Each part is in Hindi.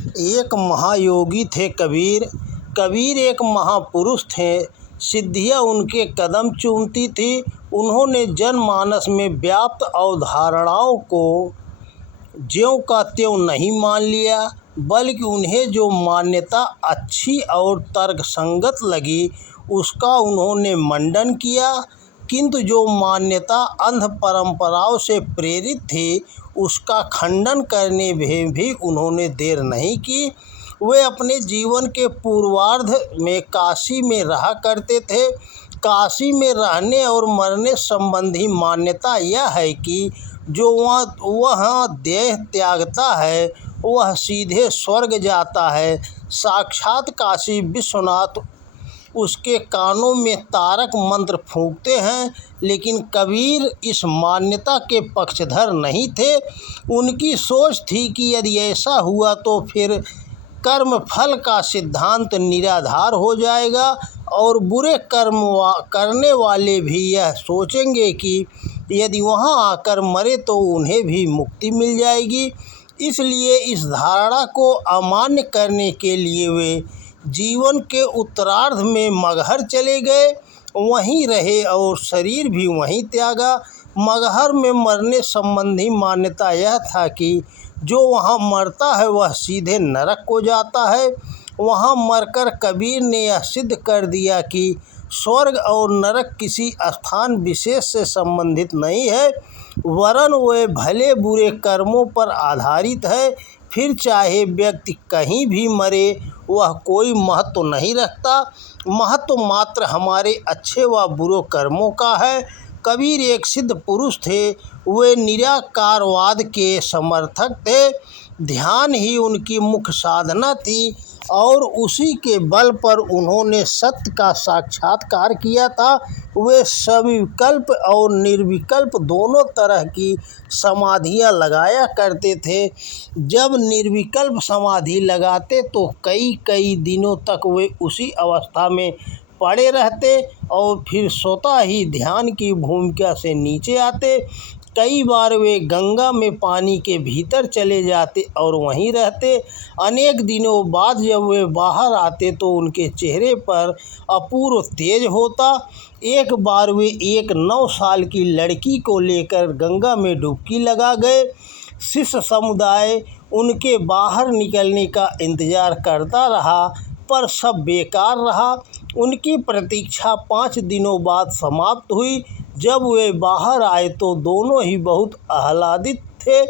एक महायोगी थे कबीर। कबीर एक महापुरुष थे। सिद्धियाँ उनके कदम चूमती थी। उन्होंने जनमानस में व्याप्त अवधारणाओं को ज्यों का त्यों नहीं मान लिया, बल्कि उन्हें जो मान्यता अच्छी और तर्कसंगत लगी उसका उन्होंने मंडन किया। किंतु जो मान्यता अंध परंपराओं से प्रेरित थी उसका खंडन करने में भी उन्होंने देर नहीं की। वे अपने जीवन के पूर्वार्ध में काशी में रहा करते थे। काशी में रहने और मरने संबंधी मान्यता यह है कि जो वह देह त्यागता है वह सीधे स्वर्ग जाता है। साक्षात काशी विश्वनाथ उसके कानों में तारक मंत्र फूंकते हैं। लेकिन कबीर इस मान्यता के पक्षधर नहीं थे। उनकी सोच थी कि यदि ऐसा हुआ तो फिर कर्म फल का सिद्धांत निराधार हो जाएगा और बुरे कर्म करने वाले भी यह सोचेंगे कि यदि वहां आकर मरे तो उन्हें भी मुक्ति मिल जाएगी। इसलिए इस धारणा को अमान्य करने के लिए वे जीवन के उत्तरार्ध में मगहर चले गए, वहीं रहे और शरीर भी वहीं त्यागा। मगहर में मरने संबंधी मान्यता यह था कि जो वहाँ मरता है वह सीधे नरक को जाता है। वहाँ मरकर कबीर ने यह सिद्ध कर दिया कि स्वर्ग और नरक किसी स्थान विशेष से संबंधित नहीं है, वरन वे भले बुरे कर्मों पर आधारित है। फिर चाहे व्यक्ति कहीं भी मरे वह कोई महत्व नहीं रखता, महत्व मात्र हमारे अच्छे व बुरे कर्मों का है। कबीर एक सिद्ध पुरुष थे। वे निराकारवाद के समर्थक थे। ध्यान ही उनकी मुख्य साधना थी और उसी के बल पर उन्होंने सत्य का साक्षात्कार किया था। वे सविकल्प और निर्विकल्प दोनों तरह की समाधियां लगाया करते थे। जब निर्विकल्प समाधि लगाते तो कई दिनों तक वे उसी अवस्था में पड़े रहते और फिर स्वतः ही ध्यान की भूमिका से नीचे आते। कई बार वे गंगा में पानी के भीतर चले जाते और वहीं रहते। अनेक दिनों बाद जब वे बाहर आते तो उनके चेहरे पर अपूर्व तेज होता। एक बार वे एक 9 साल की लड़की को लेकर गंगा में डुबकी लगा गए। शिष्य समुदाय उनके बाहर निकलने का इंतजार करता रहा, पर सब बेकार रहा। उनकी प्रतीक्षा 5 दिनों बाद समाप्त हुई। जब वे बाहर आए तो दोनों ही बहुत आह्लादित थे।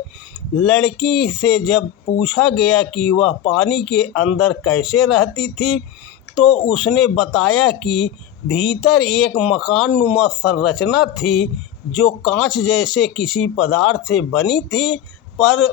लड़की से जब पूछा गया कि वह पानी के अंदर कैसे रहती थी तो उसने बताया कि भीतर एक मकाननुमा संरचना थी जो कांच जैसे किसी पदार्थ से बनी थी, पर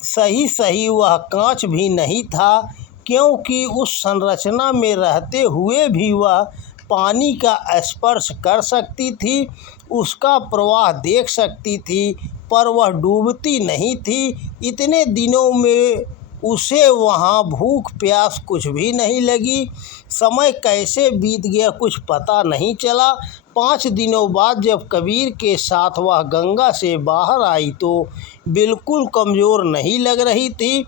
सही वह कांच भी नहीं था, क्योंकि उस संरचना में रहते हुए भी वह पानी का स्पर्श कर सकती थी, उसका प्रवाह देख सकती थी, पर वह डूबती नहीं थी। इतने दिनों में उसे वहाँ भूख प्यास कुछ भी नहीं लगी। समय कैसे बीत गया कुछ पता नहीं चला। 5 दिनों बाद जब कबीर के साथ वह गंगा से बाहर आई तो बिल्कुल कमज़ोर नहीं लग रही थी।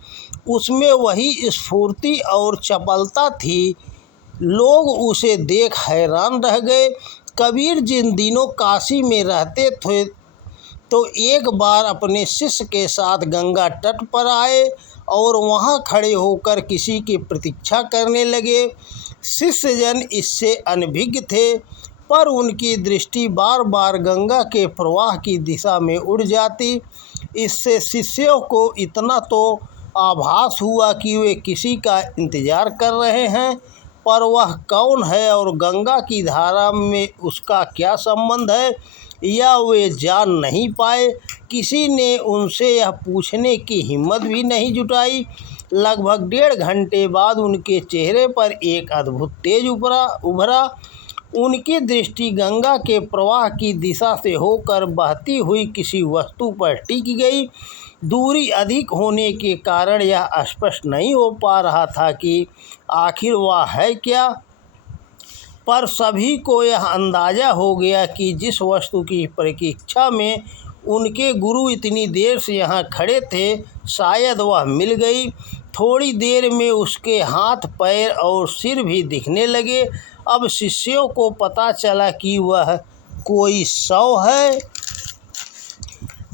उसमें वही स्फूर्ति और चपलता थी। लोग उसे देख हैरान रह गए। कबीर जिन दिनों काशी में रहते थे तो एक बार अपने शिष्य के साथ गंगा तट पर आए और वहां खड़े होकर किसी की प्रतीक्षा करने लगे। शिष्यजन इससे अनभिज्ञ थे, पर उनकी दृष्टि बार बार गंगा के प्रवाह की दिशा में उड़ जाती। इससे शिष्यों को इतना तो आभास हुआ कि वे किसी का इंतजार कर रहे हैं, पर वह कौन है और गंगा की धारा में उसका क्या संबंध है या वे जान नहीं पाए। किसी ने उनसे यह पूछने की हिम्मत भी नहीं जुटाई। लगभग 1.5 घंटे बाद उनके चेहरे पर एक अद्भुत तेज उभरा। उनकी दृष्टि गंगा के प्रवाह की दिशा से होकर बहती हुई किसी वस्तु पर टिक गई। दूरी अधिक होने के कारण यह स्पष्ट नहीं हो पा रहा था कि आखिर वह है क्या, पर सभी को यह अंदाज़ा हो गया कि जिस वस्तु की प्रतीक्षा में उनके गुरु इतनी देर से यहाँ खड़े थे शायद वह मिल गई। थोड़ी देर में उसके हाथ पैर और सिर भी दिखने लगे। अब शिष्यों को पता चला कि वह कोई शव है।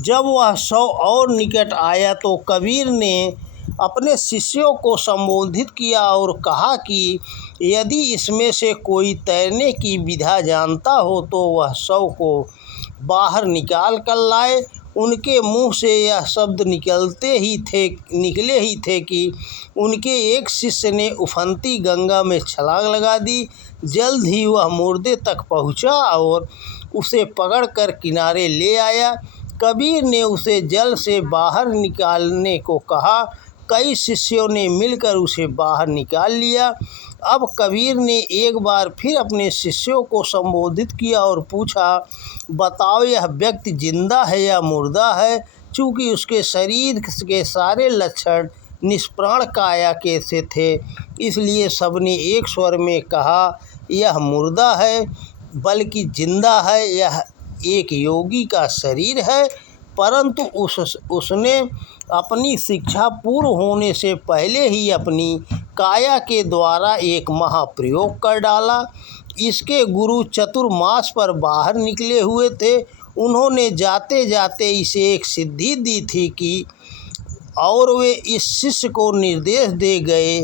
जब वह शव और निकट आया तो कबीर ने अपने शिष्यों को संबोधित किया और कहा कि यदि इसमें से कोई तैरने की विधा जानता हो तो वह शव को बाहर निकाल कर लाए। उनके मुंह से यह शब्द निकले ही थे कि उनके एक शिष्य ने उफनती गंगा में छलांग लगा दी। जल्द ही वह मुर्दे तक पहुंचा और उसे पकड़कर किनारे ले आया। कबीर ने उसे जल से बाहर निकालने को कहा। कई शिष्यों ने मिलकर उसे बाहर निकाल लिया। अब कबीर ने एक बार फिर अपने शिष्यों को संबोधित किया और पूछा, बताओ यह व्यक्ति जिंदा है या मुर्दा है? चूँकि उसके शरीर के सारे लक्षण निष्प्राण काया के से थे, इसलिए सबने एक स्वर में कहा, यह मुर्दा है बल्कि जिंदा है। यह एक योगी का शरीर है, परंतु उसने अपनी शिक्षा पूर्ण होने से पहले ही अपनी काया के द्वारा एक महाप्रयोग कर डाला। इसके गुरु चतुर्मास पर बाहर निकले हुए थे। उन्होंने जाते जाते इसे एक सिद्धि दी थी कि और वे इस शिष्य को निर्देश दे गए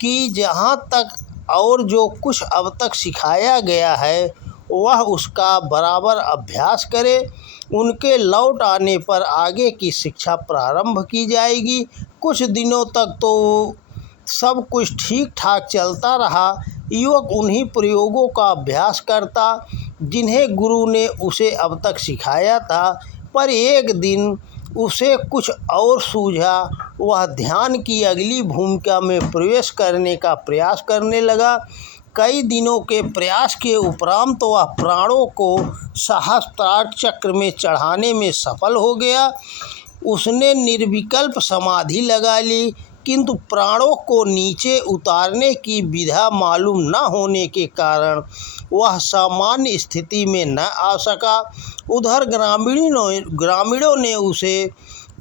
कि जहाँ तक और जो कुछ अब तक सिखाया गया है वह उसका बराबर अभ्यास करे। उनके लौट आने पर आगे की शिक्षा प्रारंभ की जाएगी। कुछ दिनों तक तो सब कुछ ठीक ठाक चलता रहा। युवक उन्हीं प्रयोगों का अभ्यास करता जिन्हें गुरु ने उसे अब तक सिखाया था, पर एक दिन उसे कुछ और सूझा। वह ध्यान की अगली भूमिका में प्रवेश करने का प्रयास करने लगा। कई दिनों के प्रयास के उपरांत तो वह प्राणों को सहस्त्रार चक्र में चढ़ाने में सफल हो गया। उसने निर्विकल्प समाधि लगा ली, किंतु प्राणों को नीचे उतारने की विधा मालूम न होने के कारण वह सामान्य स्थिति में न आ सका। उधर ग्रामीणों ने उसे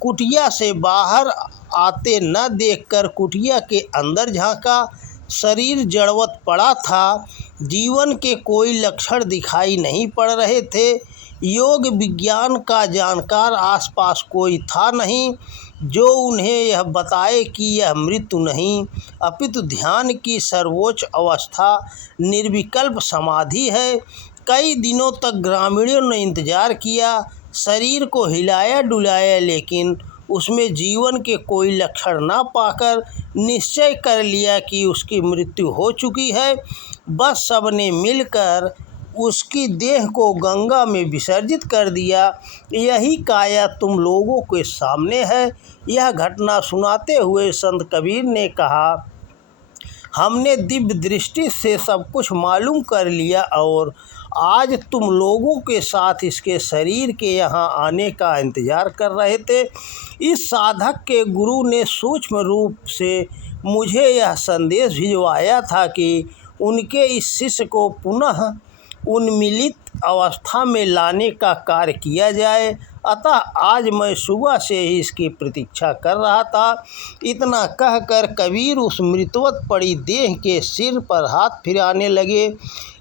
कुटिया से बाहर आते न देखकर कुटिया के अंदर झांका। शरीर जड़वत पड़ा था। जीवन के कोई लक्षण दिखाई नहीं पड़ रहे थे। योग विज्ञान का जानकार आसपास कोई था नहीं जो उन्हें यह बताए कि यह मृत्यु नहीं अपितु ध्यान की सर्वोच्च अवस्था निर्विकल्प समाधि है। कई दिनों तक ग्रामीणों ने इंतजार किया, शरीर को हिलाया डुलाया, लेकिन उसमें जीवन के कोई लक्षण न पाकर निश्चय कर लिया कि उसकी मृत्यु हो चुकी है। बस सबने मिलकर उसकी देह को गंगा में विसर्जित कर दिया। यही काया तुम लोगों के सामने है। यह घटना सुनाते हुए संत कबीर ने कहा, हमने दिव्य दृष्टि से सब कुछ मालूम कर लिया और आज तुम लोगों के साथ इसके शरीर के यहाँ आने का इंतजार कर रहे थे। इस साधक के गुरु ने सूक्ष्म रूप से मुझे यह संदेश भिजवाया था कि उनके इस शिष्य को पुनः उन्मीलित अवस्था में लाने का कार्य किया जाए। अतः आज मैं सुबह से ही इसकी प्रतीक्षा कर रहा था। इतना कहकर कबीर उस मृतवत पड़ी देह के सिर पर हाथ फिराने लगे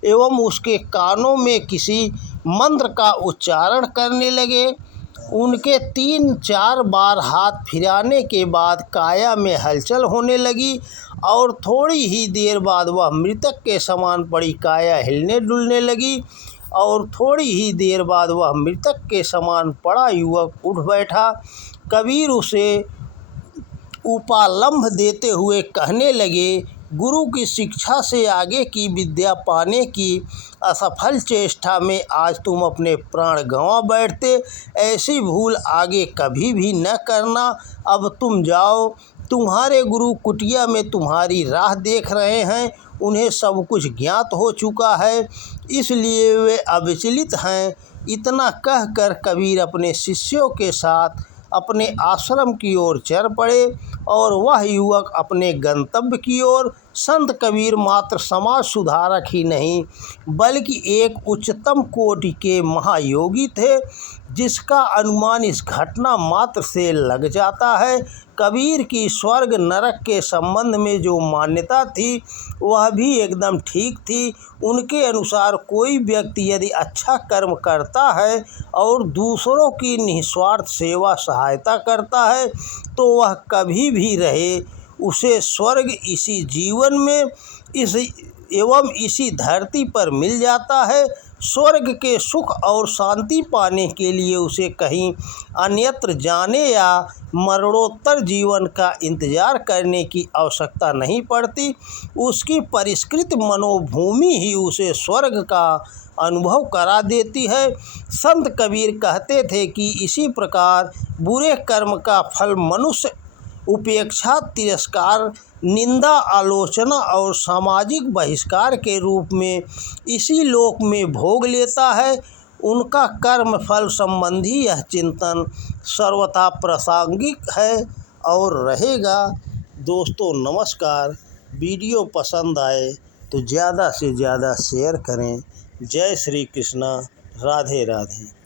एवं उसके कानों में किसी मंत्र का उच्चारण करने लगे। उनके 3-4 बार हाथ फिराने के बाद काया में हलचल होने लगी और थोड़ी ही देर बाद वह मृतक के समान पड़ी काया हिलने डुलने लगी और थोड़ी ही देर बाद वह मृतक के समान पड़ा युवक उठ बैठा। कबीर उसे उपालंभ देते हुए कहने लगे, गुरु की शिक्षा से आगे की विद्या पाने की असफल चेष्टा में आज तुम अपने प्राण गंवा बैठते। ऐसी भूल आगे कभी भी न करना। अब तुम जाओ, तुम्हारे गुरु कुटिया में तुम्हारी राह देख रहे हैं। उन्हें सब कुछ ज्ञात हो चुका है, इसलिए वे अविचलित हैं। इतना कहकर कबीर अपने शिष्यों के साथ अपने आश्रम की ओर चल पड़े और वह युवक अपने गंतव्य की ओर। संत कबीर मात्र समाज सुधारक ही नहीं बल्कि एक उच्चतम कोटि के महायोगी थे, जिसका अनुमान इस घटना मात्र से लग जाता है। कबीर की स्वर्ग नरक के संबंध में जो मान्यता थी वह भी एकदम ठीक थी। उनके अनुसार कोई व्यक्ति यदि अच्छा कर्म करता है और दूसरों की निस्वार्थ सेवा सहायता करता है तो वह कभी भी रहे उसे स्वर्ग इसी जीवन में इसी धरती पर मिल जाता है। स्वर्ग के सुख और शांति पाने के लिए उसे कहीं अन्यत्र जाने या मरणोत्तर जीवन का इंतजार करने की आवश्यकता नहीं पड़ती। उसकी परिष्कृत मनोभूमि ही उसे स्वर्ग का अनुभव करा देती है। संत कबीर कहते थे कि इसी प्रकार बुरे कर्म का फल मनुष्य उपेक्षा, तिरस्कार, निंदा, आलोचना और सामाजिक बहिष्कार के रूप में इसी लोक में भोग लेता है। उनका कर्म फल संबंधी यह चिंतन सर्वथा प्रासंगिक है और रहेगा। दोस्तों नमस्कार। वीडियो पसंद आए तो ज़्यादा से ज़्यादा शेयर करें। जय श्री कृष्णा। राधे राधे।